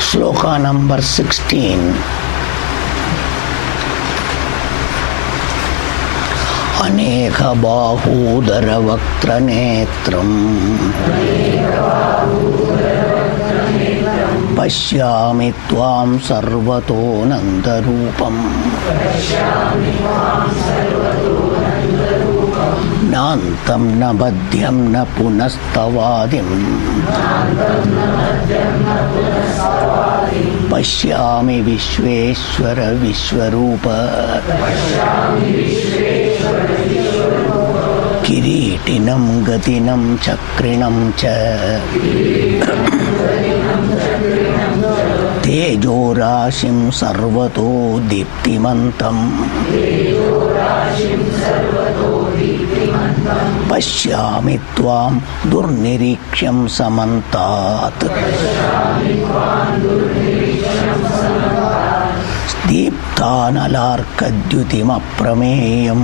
Sloka number 16. Anekha bahudara vaktra netram Pashyami tvam sarvato nandarupam Nantam na badhyam na punastavadim Pashyami Vishveshwara Vishwarupa Kiritinam Gatinam Chakrinam Cha Tejo Rashim Sarvato Diptimantam Pashyami Tvam Durniriksham Samantat Deeptanalarkadyutim Aprameyam.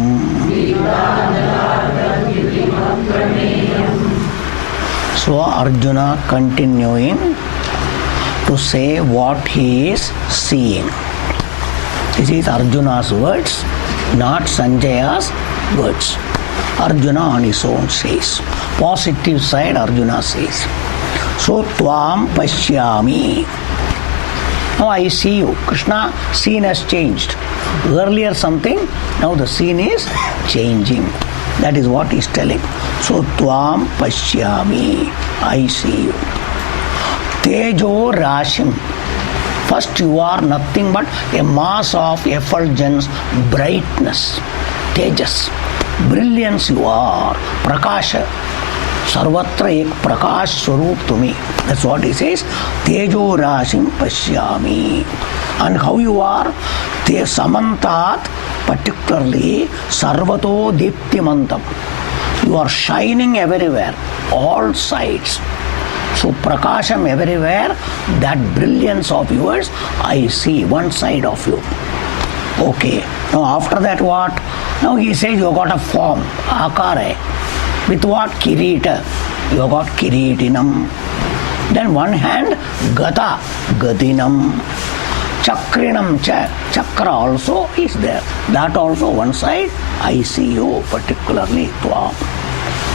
So Arjuna continuing to say what he is seeing. This is Arjuna's words, not Sanjaya's words. Arjuna on his own says. Positive side Arjuna says. So Tvam Pashyami. Now I see you. Krishna, scene has changed. Earlier something, now the scene is changing. That is what he is telling. So Tvam Pashyami. I see you. Tejo Rashim. First you are nothing but a mass of effulgence, brightness, tejas, brilliance you are, prakasha. Sarvatra ek prakash swarup to me. That's what he says. Tejo Rashim Pashyami. And how you are? Te Samantat, particularly Sarvato Diptimantam. You are shining everywhere, all sides. So prakasham everywhere, that brilliance of yours, I see one side of you. Okay. Now after that what? Now he says you got a form, akara. With what? Kirita. You have got kiritinam. Then one hand, gata, gatinam. Chakrinam cha. Chakra also is there. That also one side, I see you, particularly Tvam.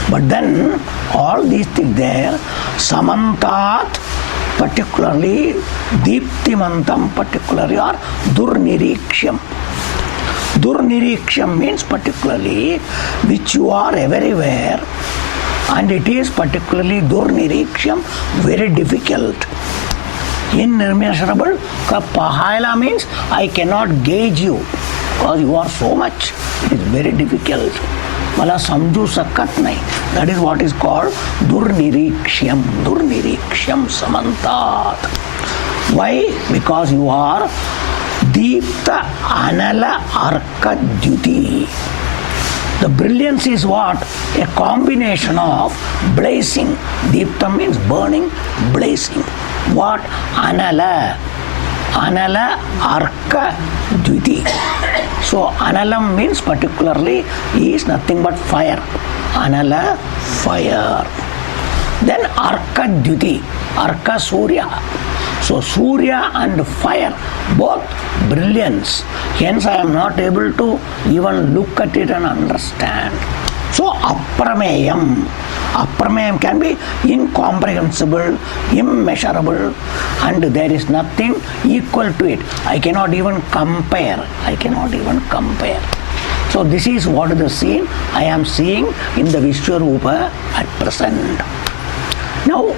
But then all these things there, Samantat, particularly Deeptimantam, particularly, or Durniriksham. Durniriksham means particularly which you are everywhere, and it is particularly Durniriksham, very difficult. Immeasurable. Pahaila means I cannot gauge you because you are so much. It is very difficult. Mala samju sakat nahi. That is what is called Durniriksham. Durniriksham Samantat. Why? Because you are Deepta Anala Arka Duty. The brilliance is what? A combination of blazing. Deepta means burning, blazing. What? Anala. Anala Arka Duty. So Analam means particularly is nothing but fire. Anala, fire. Then Arka Duty. Arka Surya. So Surya and fire, both brilliance. Hence I am not able to even look at it and understand. So Aprameyam. Aprameyam can be incomprehensible, immeasurable, and there is nothing equal to it. I cannot even compare. I cannot even compare. So this is what is the scene I am seeing in the Vishwarupa at present. Now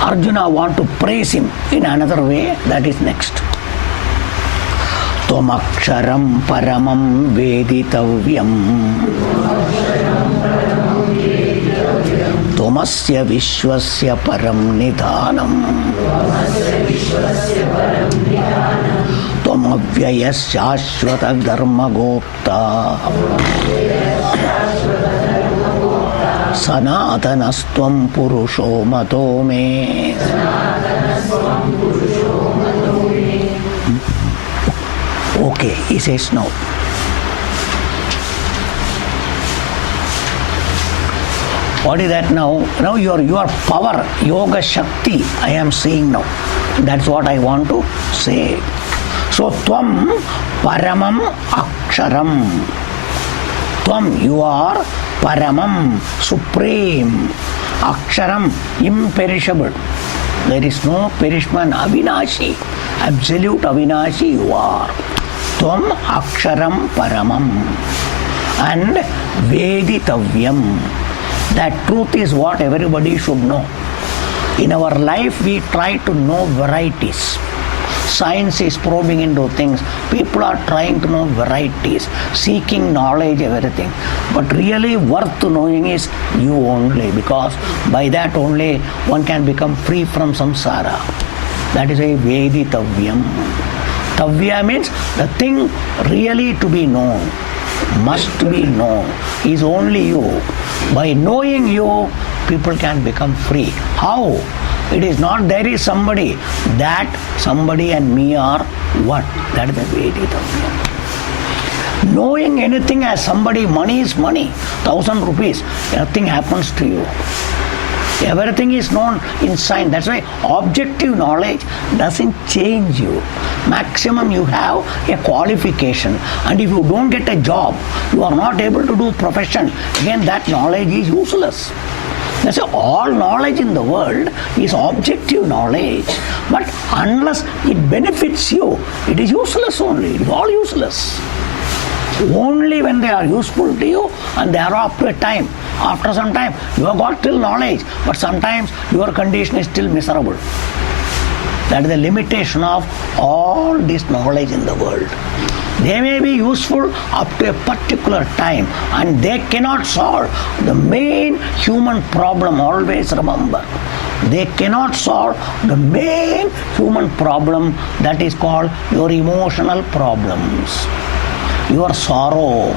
Arjuna want to praise him in another way, that is next. Tomaksharam paramam veditavyam Tomasya vishwasya param nidhanam Tomavyayas shashvata dharma gopta Sanatanastvam purusho mato me. Okay, he says no. What is that now? Now your power, yoga shakti, I am seeing now. That's what I want to say. So, Tvam Paramam Aksharam. Tvam, you are Paramam, supreme. Aksharam, imperishable. There is no perishment. Avinashi, absolute Avinashi you are. Tvam Aksharam Paramam. And Veditavyam. That truth is what everybody should know. In our life, we try to know varieties. Science is probing into things. People are trying to know varieties, seeking knowledge, everything. But really worth knowing is you only, because by that only one can become free from samsara. That is a Veditavyam. Tavya means the thing really to be known, must be known, is only you. By knowing you, people can become free. How? It is not there is somebody. That somebody and me are what? That is the Veditavyam. Knowing anything as somebody, money is money, 1,000 rupees, nothing happens to you. Everything is known in science. That's why objective knowledge doesn't change you. Maximum you have a qualification, and if you don't get a job, you are not able to do profession, again that knowledge is useless. That's why all knowledge in the world is objective knowledge. But unless it benefits you, it is useless only. It is all useless. Only when they are useful to you, and they are up to a time. After some time, you have got still knowledge, but sometimes your condition is still miserable. That is the limitation of all this knowledge in the world. They may be useful up to a particular time, and they cannot solve the main human problem. Always remember, they cannot solve the main human problem, that is called your emotional problems, your sorrow,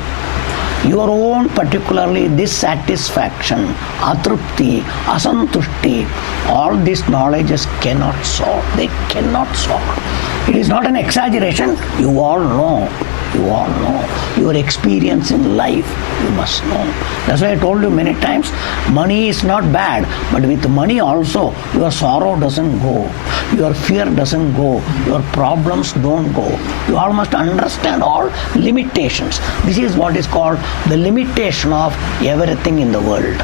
your own particularly dissatisfaction, atrupti, asantushti. All these knowledges cannot solve. They cannot solve. It is not an exaggeration. You all know. You all know. Your experience in life, you must know. That's why I told you many times, money is not bad, but with money also, your sorrow doesn't go, your fear doesn't go, your problems don't go. You all must understand all limitations. This is what is called the limitation of everything in the world.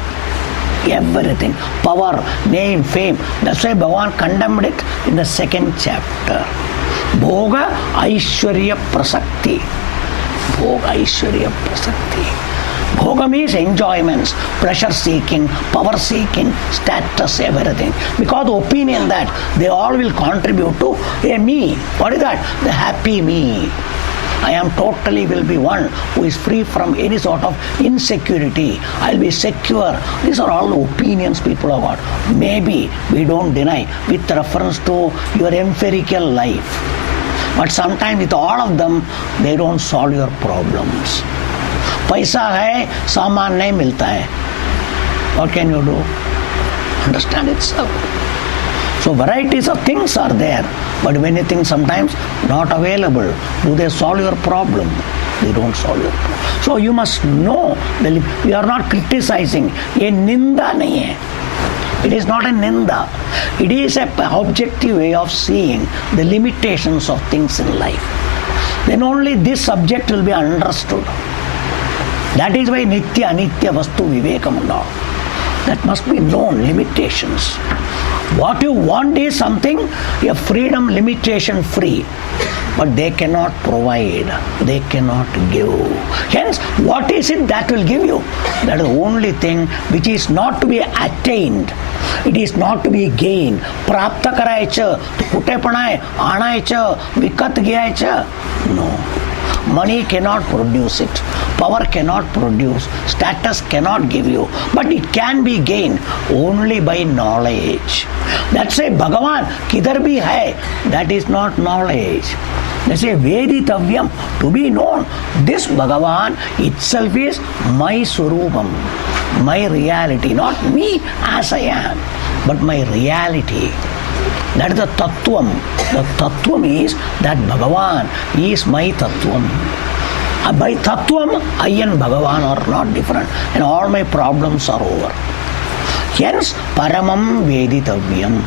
Everything. Power, name, fame. That's why Bhagavan condemned it in the 2nd chapter. Bhoga Aishwarya Prasakti. Bhoga Aishwarya Prasakti. Bhoga means enjoyments, pleasure seeking, power seeking, status, everything. Because the opinion that they all will contribute to a me. What is that? The happy me. I am totally will be one who is free from any sort of insecurity. I'll be secure. These are all the opinions people have got. Maybe we don't deny with reference to your empirical life. But sometimes with all of them, they don't solve your problems. पैसा है, सामान नहीं मिलता है. What can you do? Understand itself. So varieties of things are there, but many things sometimes not available. Do they solve your problem? They don't solve your problem. So you must know, we are not criticizing. ये निंदा नहीं है. It is not a ninda. It is an objective way of seeing the limitations of things in life. Then only this subject will be understood. That is why nitya, anitya, vastu, vivekam and all. That must be known, limitations. What you want is something, a freedom, limitation free. But they cannot provide, they cannot give. Hence, what is it that will give you? That is the only thing which is not to be attained. It is not to be gained. Prapta karaycha, kute panaye, anayecha, vikat gyayecha. No. Money cannot produce it. Power cannot produce. Status cannot give you. But it can be gained only by knowledge. That's why Bhagavan kidhar bhi hai. That is not knowledge. They say Veditavyam, to be known. This Bhagavan itself is my Swarupam, my reality. Not me as I am, but my reality. That is the Tattvam. The Tattvam is that Bhagavan is my Tattvam. By Tattvam, I and Bhagavan are not different, and all my problems are over. Hence, paramam veditavyam.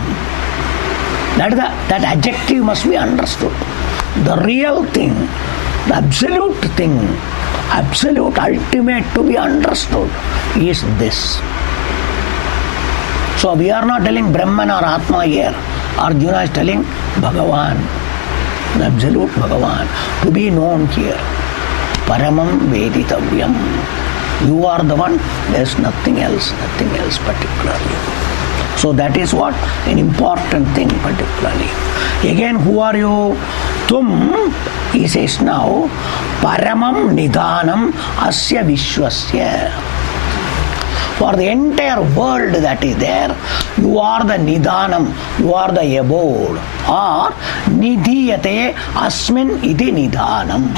That adjective must be understood. The real thing, the absolute thing, absolute ultimate to be understood is this. So we are not telling Brahman or Atma here. Arjuna is telling Bhagavan, the absolute Bhagavan, to be known here. Paramam veditavyam. You are the one, there is nothing else particularly. So that is what an important thing particularly. Again, who are you? Tum, he says now, paramam nidhanam asya vishwasya. For the entire world that is there, you are the nidhanam, you are the abode. Or nidhiyate asmin iti nidhanam.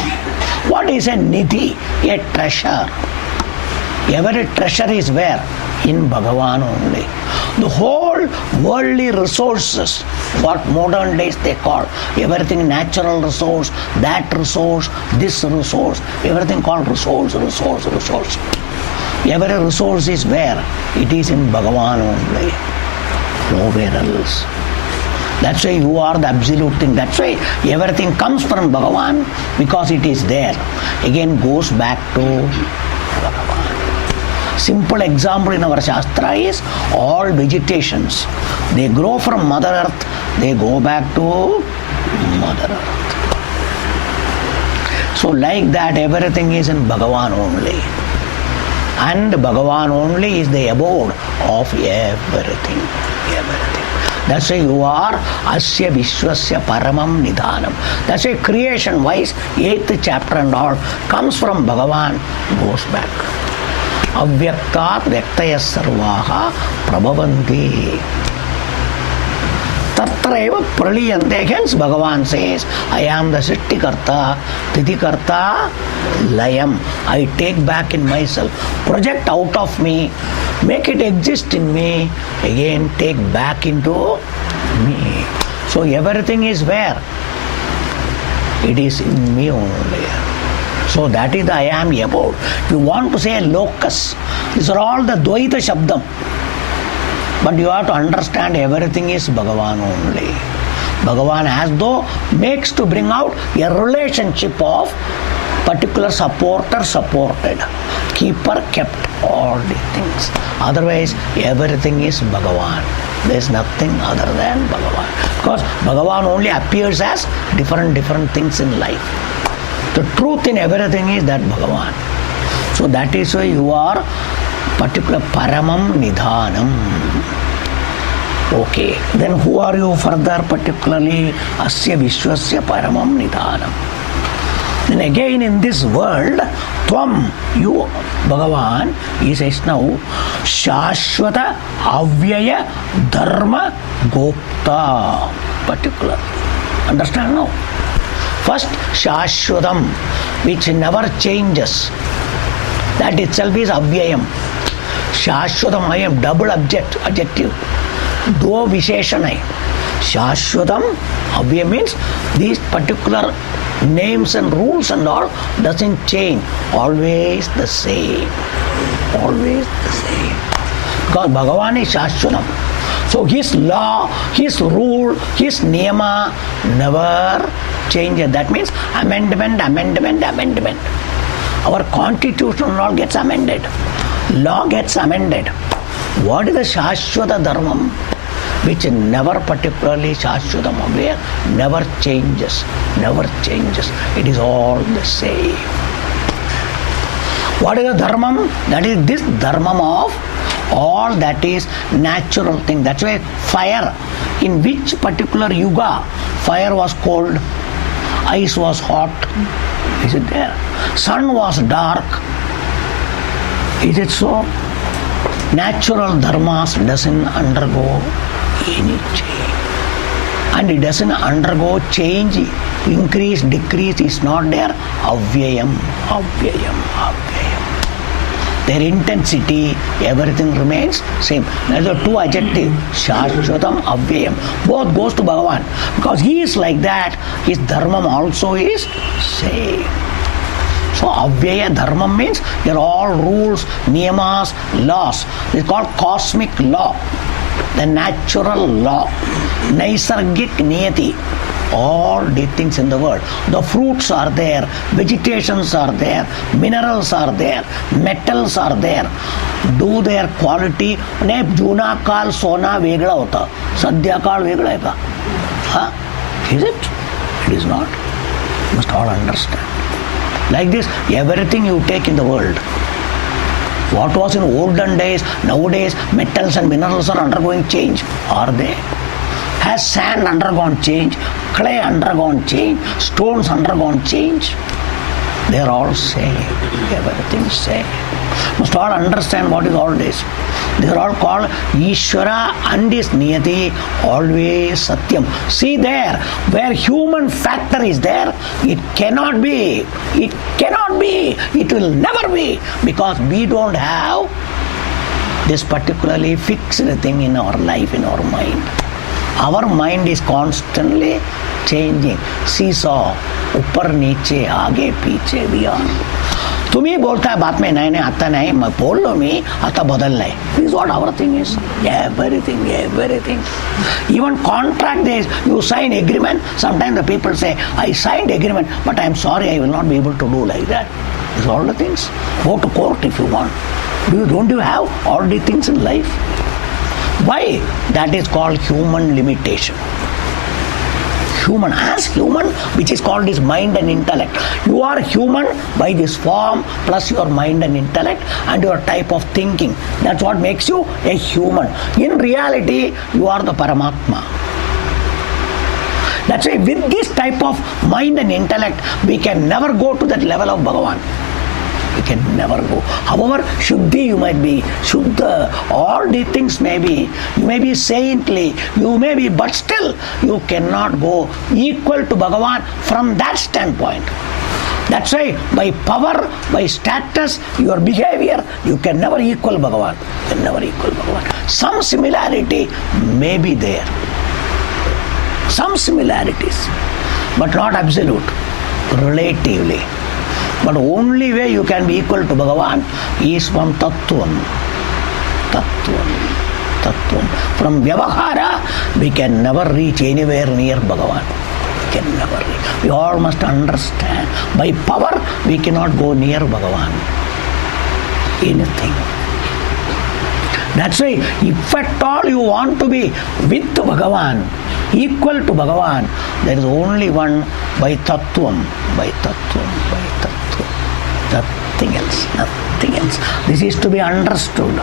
What is a nidhi? A treasure. Every treasure is where? In Bhagavan only. The whole worldly resources, what modern days they call, everything natural resource, that resource, this resource, everything called resource. Every resource is where? It is in Bhagavan only, nowhere else. That's why you are the absolute thing. That's why everything comes from Bhagavan, because it is there. Again goes back to Bhagavan. Simple example in our Shastra is all vegetations. They grow from Mother Earth, they go back to Mother Earth. So like that, everything is in Bhagavan only. And Bhagavan only is the abode of everything. That's why you are Asya Vishwasya Paramam Nidhanam. That's why creation wise, 8th chapter and all comes from Bhagavan, goes back. Avyaktat Vyaktayas Sarvaha Prabhavanti. Tatraiva Praliyante. Hence Bhagavan says, I am the Srittikarta, Tithikarta, Layam. I take back in myself, project out of me, make it exist in me, again take back into me. So everything is where? It is in me only. So that is the I am abode. If you want to say locus, these are all the Dvaita Shabdam. But you have to understand everything is Bhagavan only. Bhagavan as though makes to bring out a relationship of particular supporter supported, keeper kept, all these things. Otherwise everything is Bhagavan. There is nothing other than Bhagavan. Because Bhagavan only appears as different things in life. The truth in everything is that Bhagavan. So that is why you are particular Paramam Nidhanam. Okay, then who are you further particularly? Asya Vishwasya Paramam Nidhanam. Then again in this world, Tvam, you, Bhagavan, he says now, Shashvata Avyaya Dharma Gopta. Particular. Understand now? First, Shashvatam, which never changes. That itself is Avyayam. Shashvatam, I am double adjective. Do Visheshanai. Shashvatam, Avyayam means these particular names and rules and all doesn't change. Always the same. Always the same. Because Bhagavan is Shashvatam. So his law, his rule, his niyama never changes. That means amendment. Our constitution and all gets amended. Law gets amended. What is the Shashvata Dharmam? Which never particularly Shashvatam aware, never changes. It is all the same. What is the Dharmam? That is this Dharmam of all that is natural thing. That's why fire, in which particular yuga, fire was cold, ice was hot. Is it there? Sun was dark. Is it so? Natural dharmas doesn't undergo any change. And it doesn't undergo change, increase, decrease is not there. Avyayam. Their intensity, everything remains same. There are two adjectives, Shashvatam, Avyayam. Both goes to Bhagavan. Because he is like that, his dharmam also is same. So Avyaya Dharma means they are all rules, niyamas, laws. It's called cosmic law, the natural law, Naisargik Niyati. All the things in the world. The fruits are there, vegetations are there, minerals are there, metals are there. Do their quality. ने जूना काल सोना वेगळा होता, सध्या काळ वेगळा आहे का? Is it? It is not. You must all understand. Like this, everything you take in the world. What was in olden days, nowadays, metals and minerals are undergoing change. Are they? Has sand undergone change? Clay undergone change? Stones undergone change? They are all same. Everything is same. Must all understand what is all this. They are all called Ishvara and is Niyati, always Satyam. See there, where human factor is there, it cannot be. It cannot be. It will never be. Because we don't have this particularly fixed thing in our life, in our mind. Our mind is constantly changing. Seesaw, ऊपर नीचे आगे पीछे we are. तुम्ही बोलता है बात में नहीं आता नहीं, मैं बोल लो मी आता बदलना है. This is what our thing is. Everything. Even contract days, you sign agreement. Sometimes the people say, I signed agreement, but I am sorry, I will not be able to do like that. These are all the things. Go to court if you want. Don't you have all the things in life? Why? That is called human limitation. Human, as human, which is called this mind and intellect. You are human by this form plus your mind and intellect and your type of thinking. That's what makes you a human. In reality, you are the Paramatma. That's why with this type of mind and intellect, we can never go to that level of Bhagavan. You can never go. However, Shuddhi you might be, Shuddha, all the things may be, you may be saintly, you may be, but still you cannot go equal to Bhagavan from that standpoint. That's why by power, by status, your behavior, you can never equal Bhagavan. You can never equal Bhagavan. Some similarity may be there. Some similarities, but not absolute, relatively. But only way you can be equal to Bhagavan is from Tattvam. From Vyavahara, we can never reach anywhere near Bhagavan. We can never reach. We all must understand. By power, we cannot go near Bhagavan. Anything. That's why, if at all you want to be with Bhagavan, equal to Bhagavan, there is only one by Tattvam. Nothing else. This is to be understood.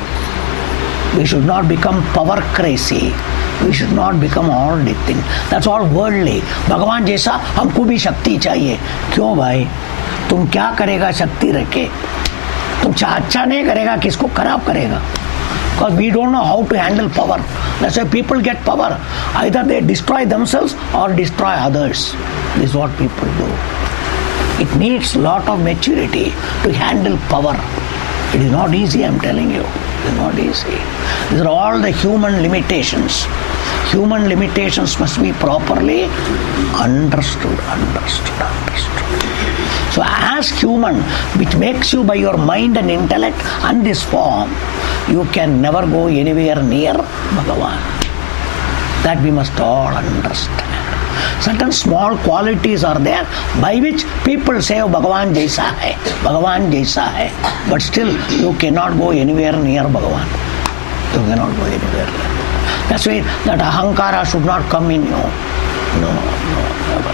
We should not become power crazy. We should not become all these things. That's all worldly. भगवान जैसा हमको भी शक्ति चाहिए. क्यों भाई? तुम क्या करेगा शक्ति रखे? तुम अच्छा नहीं करेगा, किसको खराब करेगा? Because we don't know how to handle power. That's why people get power. Either they destroy themselves or destroy others. This is what people do. It needs a lot of maturity to handle power. It is not easy, I am telling you. It is not easy. These are all the human limitations. Human limitations must be properly understood. So as human, which makes you by your mind and intellect and this form, you can never go anywhere near Bhagavan. That we must all understand. Certain small qualities are there by which people say, oh, Bhagavan jaisa hai. But still, you cannot go anywhere near Bhagavan. You cannot go anywhere near. That's why that ahankara should not come in you. No, never.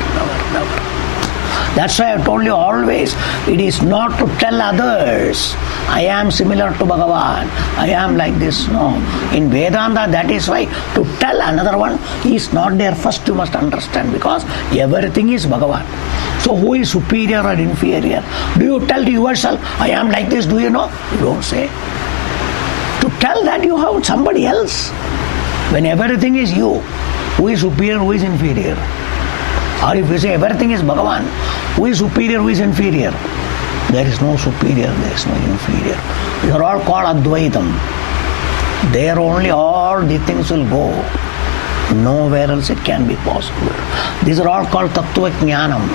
That's why I told you always, it is not to tell others, I am similar to Bhagavan, I am like this. No. In Vedanta, that is why to tell another one is not there. First you must understand, because everything is Bhagavan. So who is superior or inferior? Do you tell to yourself, I am like this, do you know? You don't say. To tell that you have somebody else. When everything is you, who is superior, who is inferior? Or if you say everything is Bhagavan, who is superior, who is inferior? There is no superior, there is no inferior. These are all called Advaitam. There only all the things will go. Nowhere else it can be possible. These are all called Tattva Jnanam.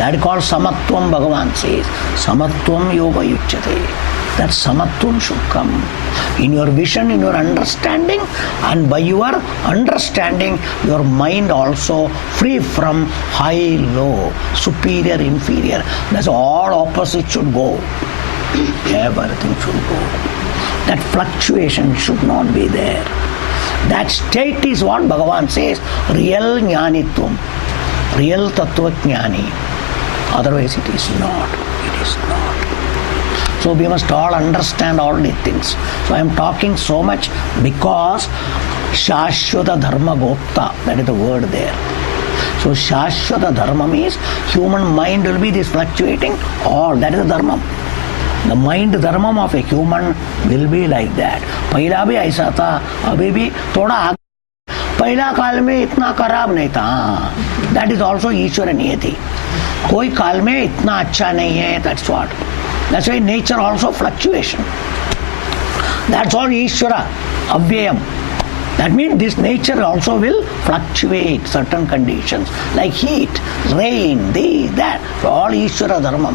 That is called samatvam. Bhagavan says, samatvam yoga yuchyate. That samatvam should come in your vision, in your understanding, and by your understanding, your mind also free from high, low, superior, inferior. That's all opposite should go. Everything should go. That fluctuation should not be there. That state is what Bhagavan says, real jnanitvam, real tattva jnani. Otherwise it is not. It is not. So we must all understand all these things. So I am talking so much because Shashwata Dharma Gopta, that is the word there. So Shashwata Dharma means human mind will be this fluctuating, all that is the Dharma. The mind dharma of a human will be like that. पहला भी ऐसा था, अभी भी थोड़ा आगे. पहला काल में इतना खराब नहीं था. That is also ईश्वर नियति. कोई काल में इतना अच्छा नहीं है. That's what. That's why nature also fluctuation. That's all Ishvara, Avyayam. That means this nature also will fluctuate certain conditions like heat, rain, this, that. All Ishvara Dharmam.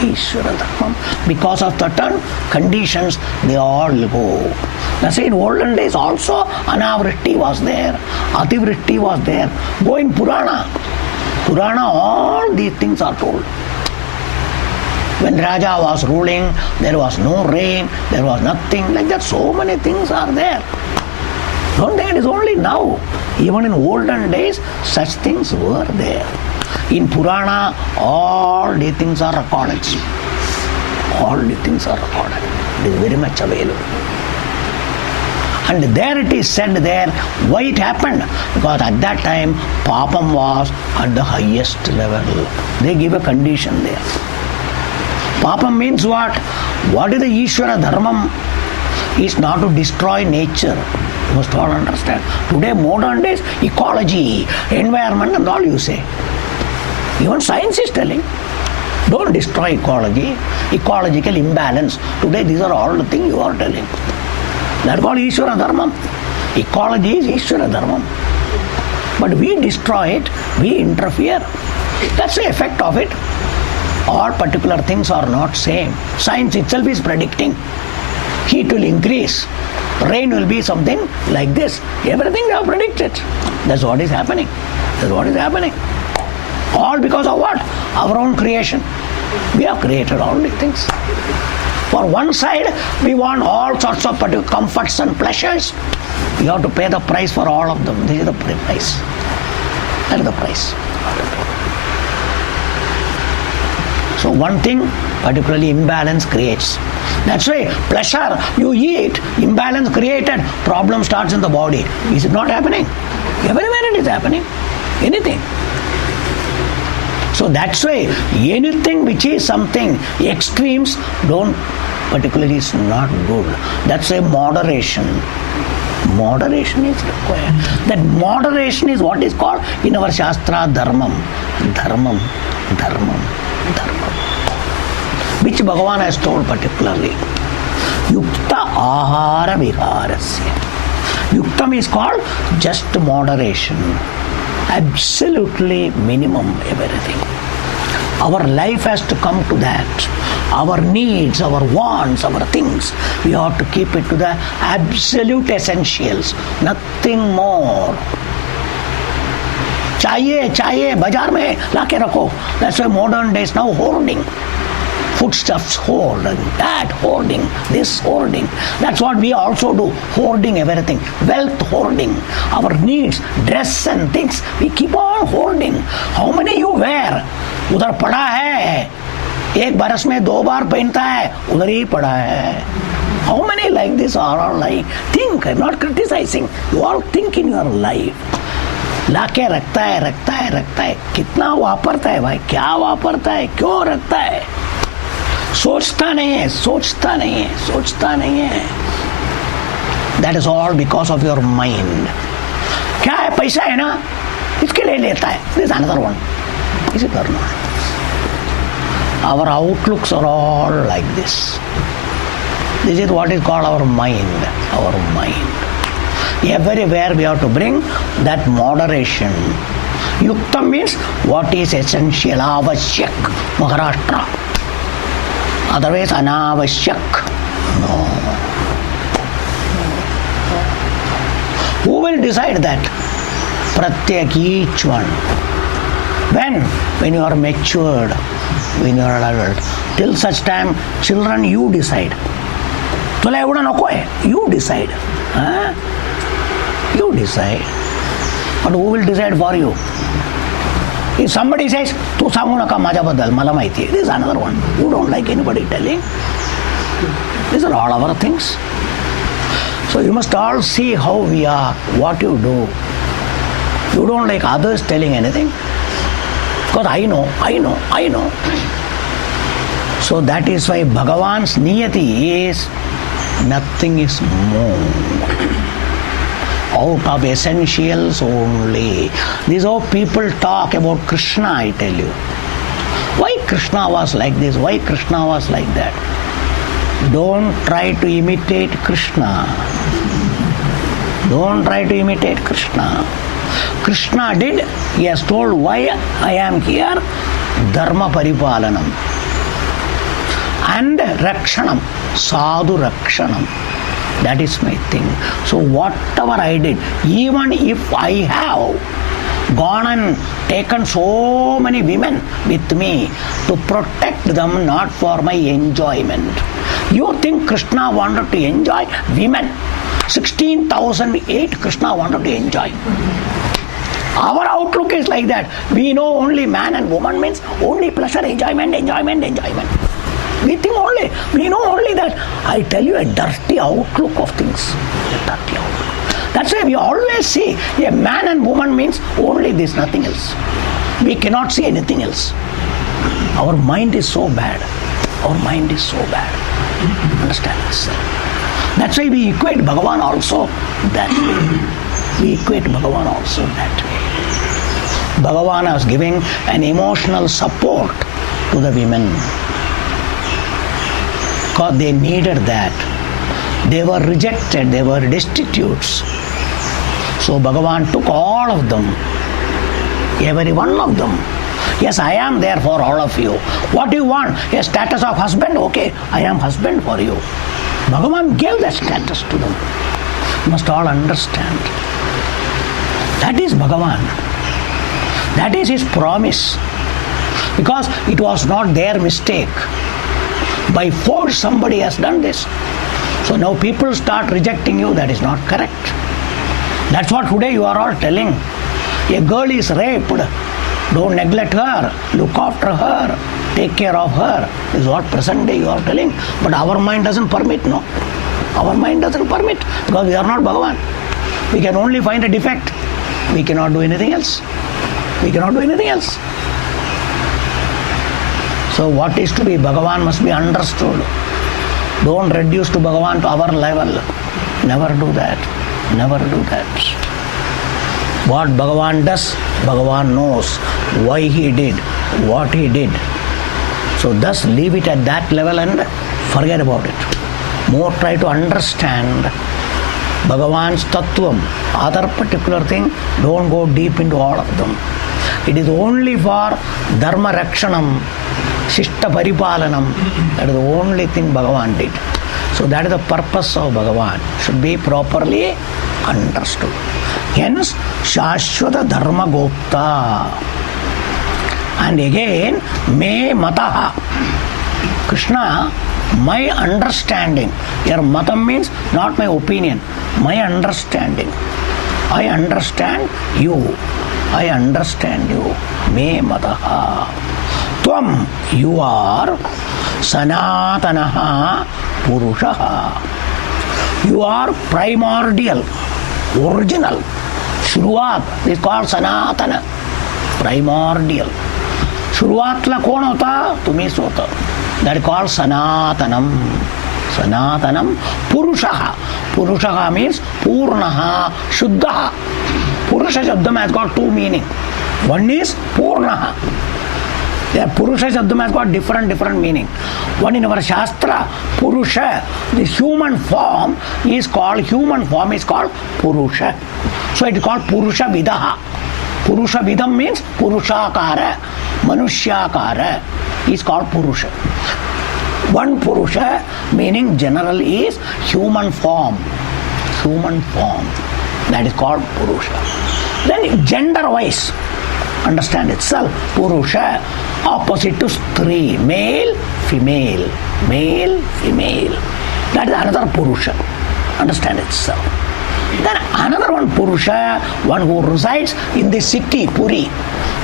Ishvara Dharmam. Because of certain conditions, they all go. That's why in olden days also Anavritti was there, Ativritti was there. Go in Purana. Purana, all these things are told. When Raja was ruling, there was no rain, there was nothing like that. So many things are there. Don't think it is only now. Even in olden days, such things were there. In Purana, all the things are recorded. All the things are recorded. It is very much available. And there it is said there, why it happened? Because at that time, Papam was at the highest level. They give a condition there. Papam means what? What is the Ishvara Dharmam? Is not to destroy nature. You must all understand. Today, modern days, ecology, environment and all you say. Even science is telling, don't destroy ecology, ecological imbalance. Today, these are all the things you are telling. That's called Ishvara Dharmam. Ecology is Ishvara Dharmam. But we destroy it, we interfere. That's the effect of it. All particular things are not same. Science itself is predicting. Heat will increase. Rain will be something like this. Everything they have predicted. That's what is happening. That's what is happening. All because of what? Our own creation. We have created all these things. For one side, we want all sorts of comforts and pleasures. We have to pay the price for all of them. This is the price. That is the price. So one thing, particularly imbalance creates. That's why pleasure, you eat, imbalance created, problem starts in the body. Is it not happening? Everywhere it is happening. Anything. So that's why anything which is something, extremes don't particularly is not good. That's why moderation. Moderation is required. That moderation is what is called in our Shastra Dharmam. Dharmam. Dharmam. Dharmam. Which Bhagavan has told particularly. Yukta ahara viharasya. Yuktam is called just moderation. Absolutely minimum everything. Our life has to come to that. Our needs, our wants, our things, we have to keep it to the absolute essentials. Nothing more. चाहिए बाजार में लाके रखो. That's why modern days now hoarding. Foodstuffs hoarding, that hoarding, this hoarding. That's what we also do. Hoarding everything. Wealth hoarding. Our needs, dress and things, we keep on hoarding. How many you wear? उधर पड़ा है. एक बरस में 2 बार पहनता है. उधर ही पड़ा है. How many like this are all like? Think, I'm not criticizing. You all think in your life. लाके रखता है. कितना वापरता है भाई? क्या वापरता है? क्यों रखता है? सोचता नहीं है. That is all because of your mind. क्या है? पैसा है ना, इसके लिए लेता है. This is another one. Is it or not? Our outlooks are all like this. This is what is called our mind. Our mind. Everywhere we have to bring that moderation. Yuktam means what is essential, avashyak, Maharashtra. Otherwise, anavashyak. No. Who will decide that? Pratyak, each one. When you are matured, when you are adult. Till such time, children, you decide. तुला एवढं नको आहे, you decide. You decide. But who will decide for you? If somebody says, तू सांगू नका माझ्याबद्दल, मला माहिती आहे. This is another one. You don't like anybody telling. These are all our things. So you must all see how we are, what you do. You don't like others telling anything. Because I know. So that is why Bhagavan's niyati is nothing is more. Out of essentials only. This is how people talk about Krishna, I tell you. Why Krishna was like this? Why Krishna was like that? Don't try to imitate Krishna. Don't try to imitate Krishna. Krishna did, he has told why I am here, dharma paripalanam and rakshanam, sadhu rakshanam. That is my thing. So whatever I did, even if I have gone and taken so many women with me to protect them, not for my enjoyment. You think Krishna wanted to enjoy women? 16,008 Krishna wanted to enjoy. Our outlook is like that. We know only man and woman means only pleasure, enjoyment. We think only, we know only that. I tell you, a dirty outlook of things. A dirty outlook. That's why we always see a man and woman means only this, nothing else. We cannot see anything else. Our mind is so bad. Understand this? That's why we equate Bhagavan also that way. Bhagavan was giving an emotional support to the women because they needed that. They were rejected, they were destitutes. So Bhagavan took all of them, every one of them. Yes, I am there for all of you. What do you want? A status of husband? Okay, I am husband for you. Bhagavan gave that status to them. You must all understand. That is Bhagavan. That is his promise. Because it was not their mistake. By force somebody has done this. So now people start rejecting you. That is not correct. That's what today you are all telling. A girl is raped. Don't neglect her. Look after her. Take care of her. This is what present day you are telling. But our mind doesn't permit, no. Our mind doesn't permit because we are not Bhagavan. We can only find a defect. We cannot do anything else. So what is to be Bhagavan must be understood. Don't reduce to Bhagavan to our level. Never do that. What Bhagavan does, Bhagavan knows why he did, what he did. So thus leave it at that level and forget about it. More try to understand Bhagavan's tattvam. Other particular thing, don't go deep into all of them. It is only for dharma rakshanam, shishta paripalanam. That is the only thing Bhagavan did. So that is the purpose of Bhagavan. Should be properly understood. Hence, Shashwata Dharma Gopta. And again, Me Mataha. Krishna, my understanding. Your matam means not my opinion. My understanding. I understand you. Me Mataha. Tvam, you are Sanatanaha Purushaha. You are primordial, original. Shruvat is called Sanatana. Primordial. Shruvatla कौन होता? तुम्हीच होता. That is called Sanatanam. Purushaha. Purushaha means Purnaha, Shuddhaha. Purusha Shabdam has got two meanings. One is Purnaha. Yeah, Purusha Shabdam has got different meaning. One in our Shastra, Purusha, the human form is called Purusha. So it is called Purusha Vidaha. Purusha Vidam means Purushakara, Manushyakara is called Purusha. One Purusha meaning general is human form. Human form. That is called Purusha. Then gender wise, understand itself. Purusha, opposite to Stri, male, female. Male, female. That is another Purusha. Understand itself. Then another one Purusha, one who resides in the city, Puri.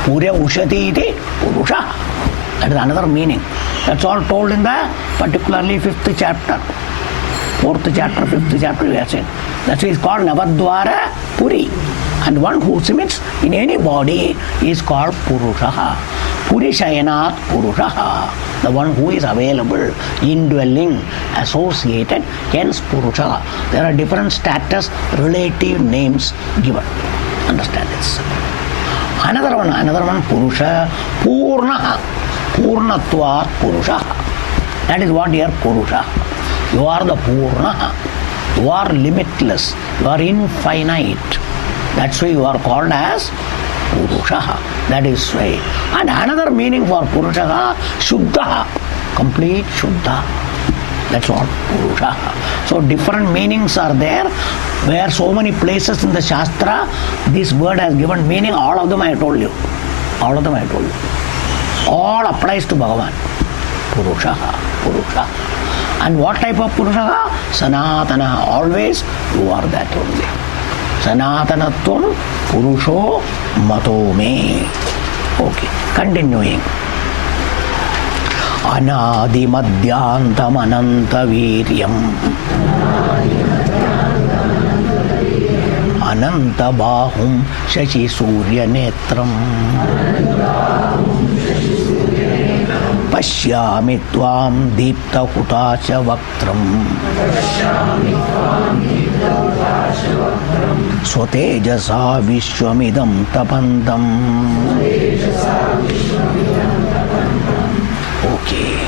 Purya Ushati iti Purusha. That is another meaning. That's all told in the particularly 5th chapter. 4th chapter, 5th chapter we have seen. That's why it's called Navadwara Puri. And one who sits in any body is called Purusha. Purishayanat Purusha. The one who is available, indwelling, associated, hence Purusha. There are different status, relative names given. Understand this. Another one Purusha, Purna. Purnatvat Purusha. That is what here Purusha. You are the Purna. You are limitless. You are infinite. That's why you are called as Purusha. That is why. And another meaning for Purusha, Shuddha. Complete Shuddha. That's what Purusha. So different meanings are there. Where so many places in the Shastra, this word has given meaning. All of them I told you. All of them I told you. All applies to Bhagavan. Purusha. Purusha. And what type of Purusha? Sanatana. Always you are that only. Sanatanatvam Purusho Mato Me. Okay. Continuing. Anadi Madhyantam Ananta Viryam Ananta Bahum Shashi Surya Netram Pashyami Tvam Deepta Hutacha Vaktram Swatejasa Vishwamidam Tapandam. Okay.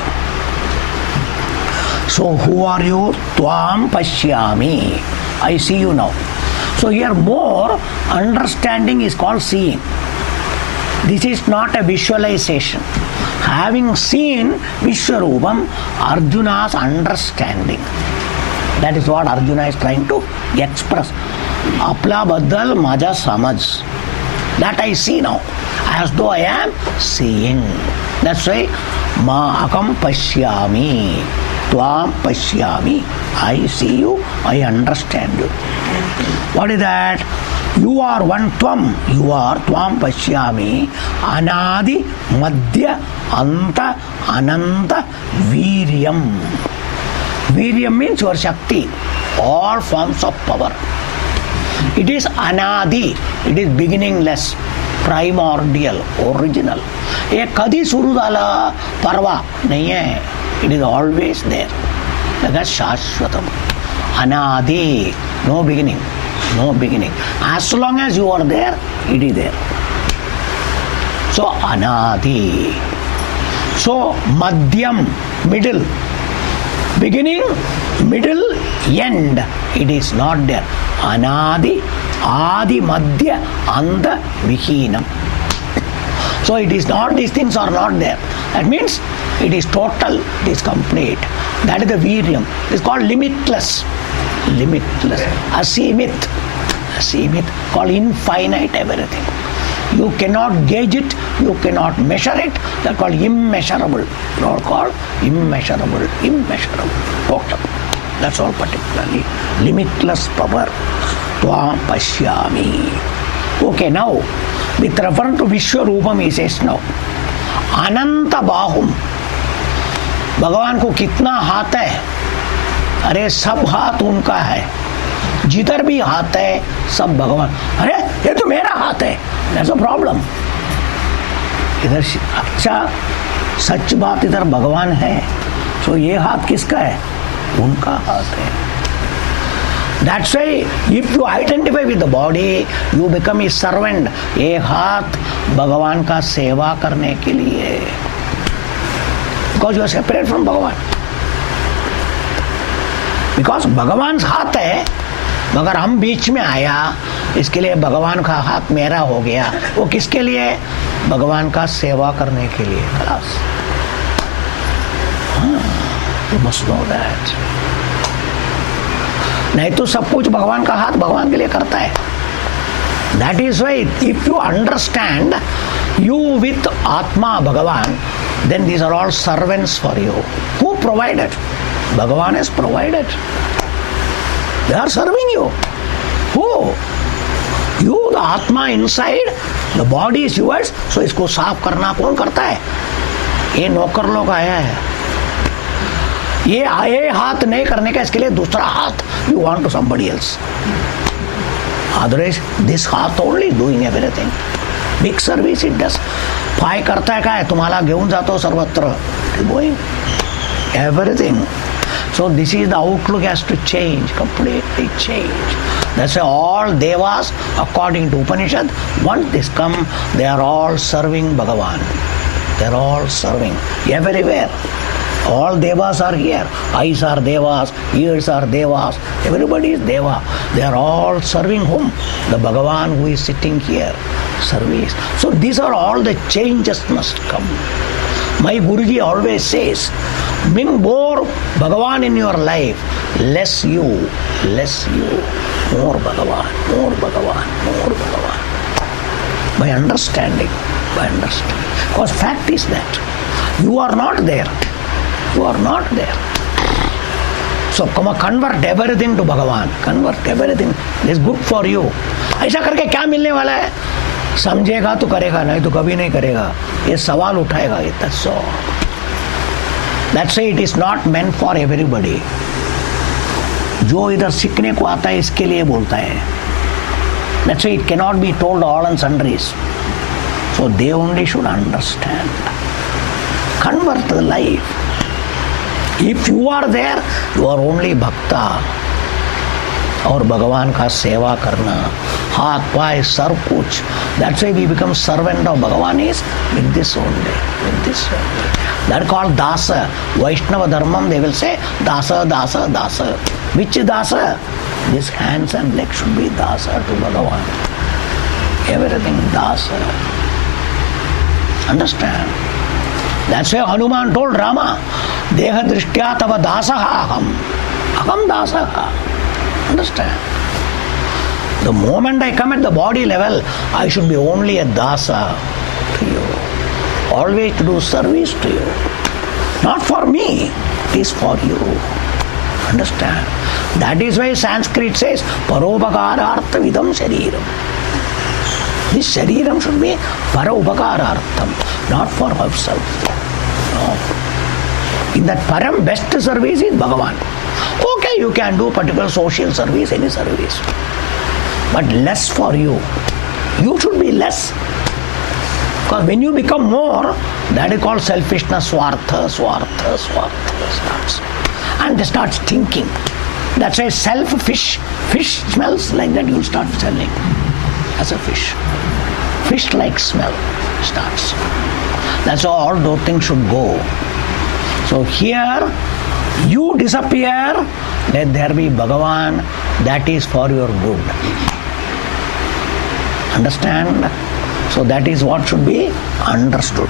So who are you? Tvam Pashyami. I see you now. So here more understanding is called seeing. This is not a visualization. Having seen Vishwarupam, Arjuna's understanding. That is what Arjuna is trying to express. Apla baddal maja samaj. That I see now. As though I am seeing. That's why ma akam pashyami. Tvam pashyami. I see you, I understand you. What is that? You are one Tvam. You are Tvam Pashyami. Anadi Madhya Anta Ananta Viryam. Viryam means your Shakti. All forms of power. It is Anadi. It is beginningless. Primordial. Original. ये कभी शुरू झाला परवा नहीं है. It is always there. Like शाश्वतम. Anadi. No beginning. No beginning. As long as you are there, it is there. So, Anadi. So, Madhyam, middle. Beginning, middle, end. It is not there. Anadi, Adi, Madhya, Anta, Vihinam. So, it is not, these things are not there. That means, it is total, it is complete. That is the Viryam. It is called limitless. Limitless. Asimit. Asimit. Called infinite everything. You cannot gauge it, you cannot measure it. They are called immeasurable. They are called immeasurable. Immeasurable. Total. That's all particularly. Limitless power. Tvam Pashyami. Okay, now, with reference to Vishwarupam, he says now, Ananta Bahum. भगवान को कितना हाथ है? अरे सब हाथ उनका है. जिधर भी हाथ है सब भगवान. अरे ये तो मेरा हाथ है. That's a problem. इधर अच्छा सच बात इधर भगवान है. तो ये हाथ किसका है? उनका हाथ है. That's why if you identify with the body, you become his servant. ये हाथ भगवान का सेवा करने के लिए. Because you are separate from Bhagavan. Because भगवान हाथ है, मगर हम बीच में आया इसके लिए भगवान का हाथ मेरा हो गया। वो किसके लिए? भगवान का सेवा करने के लिए। खलास। You must know that. नहीं तो सब कुछ भगवान का हाथ भगवान के लिए करता है। That is why if you understand you with Atma Bhagavan, then these are all servants for you. Who provided? Bhagavan has provided. They are serving you. Who? You, the Atma inside, the body is yours. So इसको साफ करना कौन करता है? ये नौकर लोग आया है। ये आए हाथ नहीं करने का, इसके लिए दूसरा हाथ you want to somebody else. Otherwise, this हाथ only doing everything. Big service it does. पाय करता है काय? तुम्हाला घेऊन जातो सर्वत्र. Going everything. So this is the outlook has to change, completely change. That's why all devas, according to Upanishad, once this come, they are all serving Bhagavan. They are all serving everywhere. All devas are here. Eyes are devas, ears are devas. Everybody is deva. They are all serving whom? The Bhagavan who is sitting here. Service. So these are all the changes must come. My Guruji always says, bring more Bhagavan in your life, less you, more Bhagavan, more Bhagavan, more Bhagavan. By understanding. Because fact is that you are not there. You are not there. So convert everything to Bhagavan. Convert everything. This is good for you. ऐसा करके क्या मिलने वाला है? समझेगा तो करेगा, नहीं तो कभी नहीं करेगा। ये सवाल उठाएगा। That's all. That's why it is not meant for everybody. जो इधर सीखने को आता है इसके लिए बोलता है. That's why it cannot be told all and sundries. So they only should understand. Convert the life. If you are there, you are only bhakta. और भगवान का सेवा करना, हाथ पाए सब कुछ. That's why we become servant of Bhagavan is with this only, with this only. That called dasa. Vaishnava dharmam they will say dasa, dasa, dasa. Which dasa? These hands and legs should be dasa to Bhagavan. Everything dasa. Understand? That's why Hanuman told Rama, Deha drishtya tava dasaha aham. Aham dasaha. Understand? The moment I come at the body level, I should be only a dasa to you. Always to do service to you. Not for me, it is for you. Understand? That is why Sanskrit says, Parobhakarartha vidam shariram. This shariram should be Parobhakarartham, not for herself. No. In that param, best service is Bhagavan. Okay, you can do particular social service, any service. But less for you. You should be less. Because when you become more, that is called selfishness, swartha starts. And they start thinking. That's why fish smells like that, you'll start selling as a fish. Fish-like smell starts. That's how all those things should go. So here, you disappear, let there be Bhagavan, that is for your good. Understand? So that is what should be understood.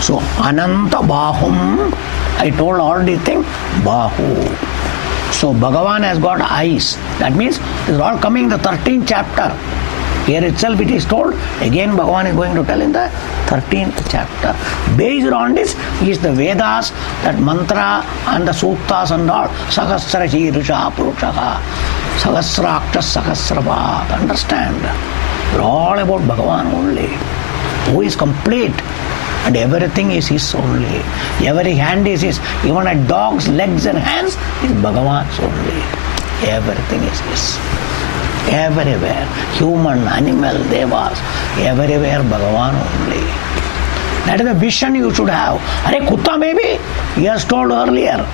So Ananta Bahum, I told already thing, Bahu. So Bhagavan has got eyes. That means it is all coming in the 13th chapter. Here itself it is told, again Bhagavan is going to tell in the 13th chapter. Based on this is the Vedas, that mantra and the suttas and all. Sahasra Shirusha Purushaha, Sahasrakta Sahasravat. Understand? It's all about Bhagavan only. Who is complete. And everything is his only. Every hand is his. Even a dog's legs and hands is Bhagavan's only. Everything is his. Everywhere. Human, animal, devas. Everywhere Bhagavan only. That is the vision you should have. Are Kutta maybe? He has told earlier.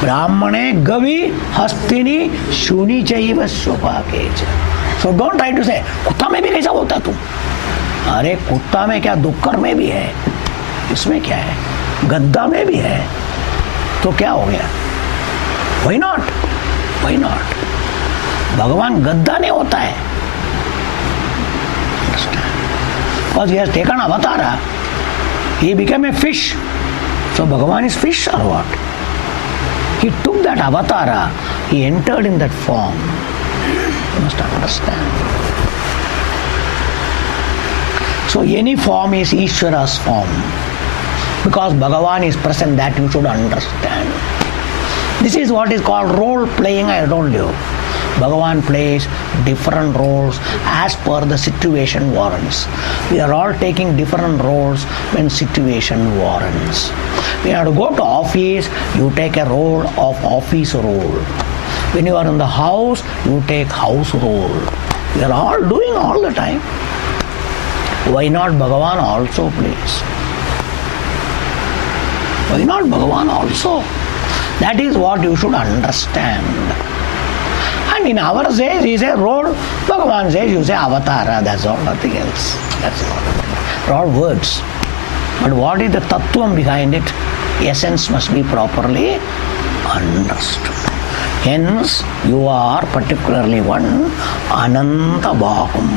Brahmane gavi hastini shuni chaiva sopakecha. So don't try to say, कुत्ता में भी कैसा होता तुम? अरे कुत्ता में क्या दुक्कर में भी है, इसमें क्या है, गद्दा में भी है, तो क्या हो गया? Why not? Why not? भगवान गद्दा नहीं होता है. Understand? Because he has taken avatara. He became a fish. So Bhagavan is fish or what? He took that avatara. He entered in that form. You must understand. So any form is Ishvara's form. Because Bhagavan is present, that you should understand. This is what is called role playing, I told you. Bhagavan plays different roles as per the situation warrants. We are all taking different roles when situation warrants. When you have to go to office, you take a role of office role. When you are in the house, you take house role. We are all doing all the time. Why not Bhagavan also plays? Why not Bhagavan also? That is what you should understand. And in our says, he says road, Bhagavan says, you say avatara, that's all, nothing else. That's all. They're all words. But what is the tattvam behind it? Essence must be properly understood. Hence, you are particularly one Ananta Bahum.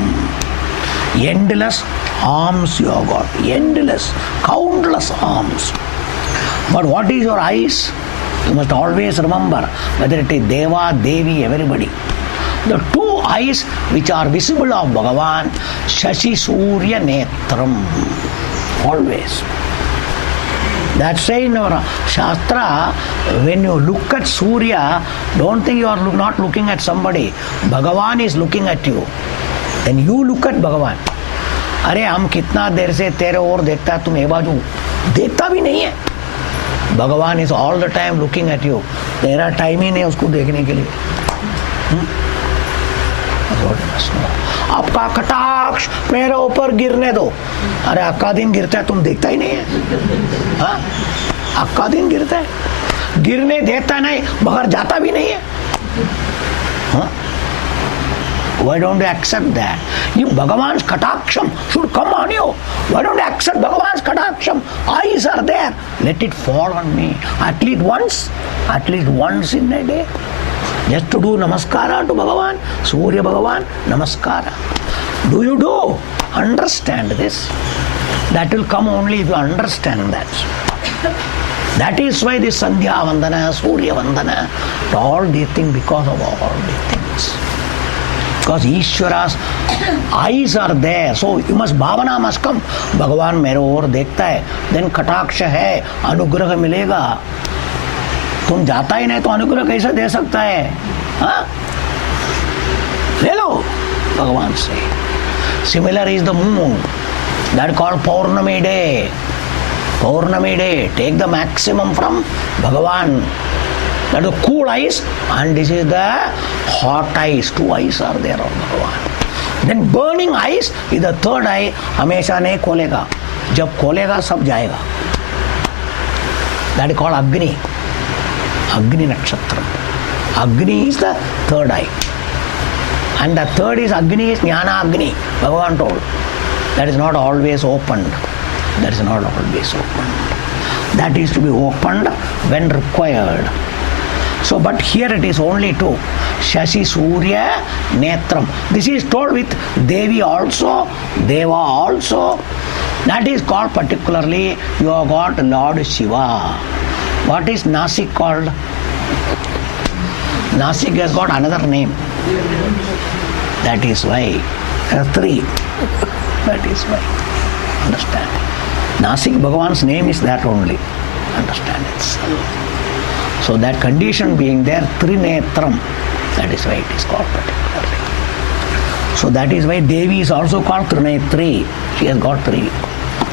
Endless arms you have got. Endless, countless arms. But what is your eyes? You must always remember, whether it is Deva, Devi, everybody. The two eyes which are visible of Bhagavan, Shashi Surya Netram. Always. That's why in our Shastra, when you look at Surya, don't think you are not looking at somebody. Bhagavan is looking at you. Then you look at Bhagavan. अरे हम कितना देर से तेरे ओर देखता है, तुम ए बाजू देखता भी नहीं है. भगवान is all the time looking at you. तेरा टाइम ही नहीं उसको देखने के लिए. आपका कटाक्ष मेरे ऊपर गिरने दो. अरे अक्का दिन गिरता है, तुम देखता ही नहीं है. हाँ, अक्का दिन गिरता है, गिरने देता नहीं, मगर जाता भी नहीं है. हाँ? Why don't you accept that? If Bhagavan's kataksham should come on you, why don't you accept Bhagavan's kataksham? Eyes are there. Let it fall on me. At least once in a day. Just to do namaskara to Bhagavan, Surya Bhagavan, namaskara. Do you do? Understand this. That will come only if you understand that. That is why this Sandhya Vandana, Surya Vandana, all these things, because of all these things. Because Ishvara's eyes are there, so you must bhavana must come. Bhagavan मेरे ओर देखता है, then कटाक्ष है, अनुग्रह मिलेगा. तुम जाता ही नहीं तो अनुग्रह कैसे दे सकता है? हाँ? ले लो, भगवान से. Similar is the moon. That called Paurnami day. Paurnami day. Take the maximum from Bhagavan. That is the cool eyes, and this is the hot eyes. Two eyes are there on Bhagavan. Then burning eyes is the third eye. हमेशा नहीं खोलेगा. जब खोलेगा सब जाएगा. That is called Agni. Agni Nakshatra. Agni is the third eye. And the third is Agni is Jnana Agni. Bhagavan told. That is not always opened. That is not always opened. That is to be opened when required. So, but here it is only two. Shashi Surya Netram. This is told with Devi also, Deva also. That is called particularly, you have got Lord Shiva. What is Nasik called? Nasik has got another name. That is why. There are three. That is why. Understand? Nasik, Bhagavan's name is that only. Understand it. So that condition being there, Trinetram, that is why it is called particularly. So that is why Devi is also called Trinetri. She has got three.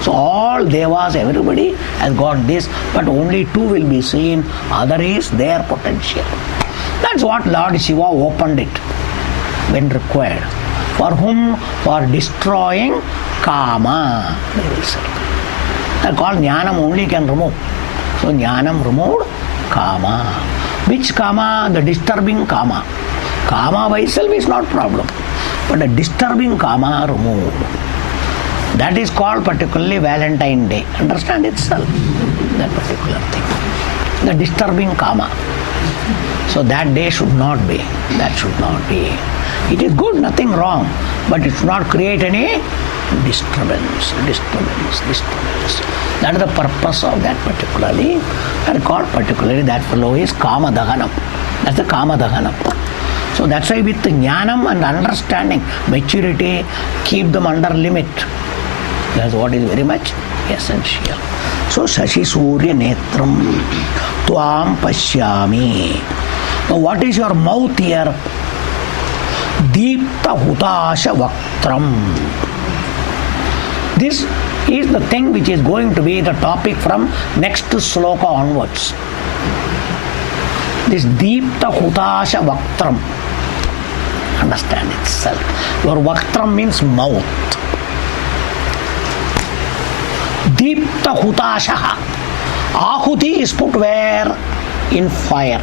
So all Devas, everybody has got this, but only two will be seen. Other is their potential. That's what Lord Shiva opened it when required. For whom? For destroying Kama, they will say. That's called Jnanam only can remove. So Jnanam removed Kama. Which Kama? The disturbing Kama. Kama by itself is not problem, but the disturbing Kama removed. That is called particularly Valentine Day. Understand itself? That particular thing. The disturbing Kama. So that day should not be. That should not be. It is good, nothing wrong, but it should not create any disturbance. That is the purpose of that particularly. And called particularly that fellow is Kama Dahanam. That's the Kama Dahanam. So that's why with jnanam and understanding, maturity, keep them under limit. That's what is very much essential. So Shashi Surya Netram Tvam Pashyami. Now what is your mouth here? Deepta Hutasha Vaktram. This is the thing which is going to be the topic from next sloka onwards. This Deepta Hutasha Vaktram. Understand itself. Your Vaktram means mouth. Deepta Hutashaha. Ahuti is put where? In fire.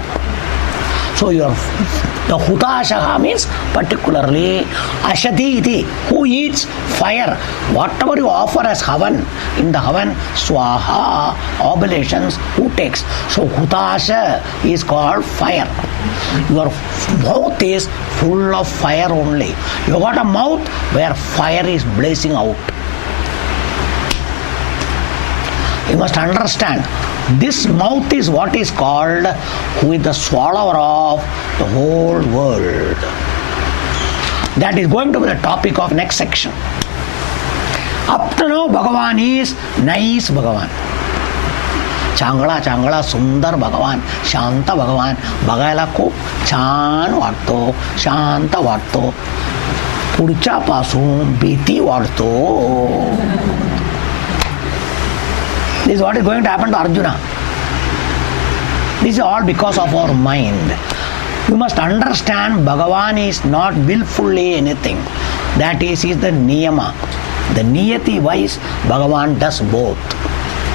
So the Hutashaha means particularly Ashati iti, who eats fire. Whatever you offer as Havan, in the Havan, Swaha, oblations, who takes. So Hutasha is called fire. Your mouth is full of fire only. You got a mouth where fire is blazing out. You must understand. This mouth is what is called who is the swallower of the whole world. That is going to be the topic of next section. Up to now, Bhagavan is nice Bhagavan. Changala, Sundar Bhagavan, Shanta Bhagavan, Bhagala ko Chan Varto, Shanta Varto, Purcha Pasum, Biti Varto. This is what is going to happen to Arjuna. This is all because of our mind. You must understand Bhagavan is not willfully anything. That is the niyama. The niyati wise, Bhagavan does both,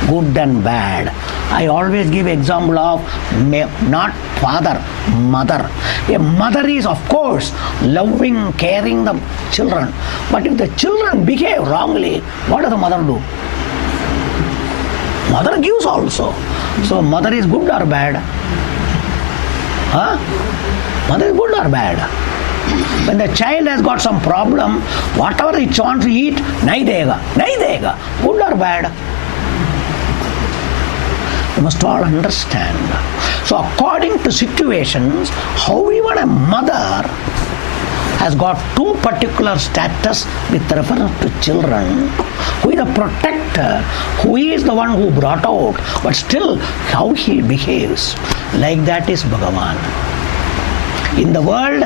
good and bad. I always give example of not father, mother. A mother is of course loving, caring the children. But if the children behave wrongly, what does the mother do? Mother gives also. So mother is good or bad? Huh? Mother is good or bad? When the child has got some problem, whatever he wants to eat, nahi dega. Good or bad? You must all understand. So according to situations, how even a mother has got two particular status with reference to children, who is a protector, who is the one who brought out, but still how he behaves, like that is Bhagavan. In the world,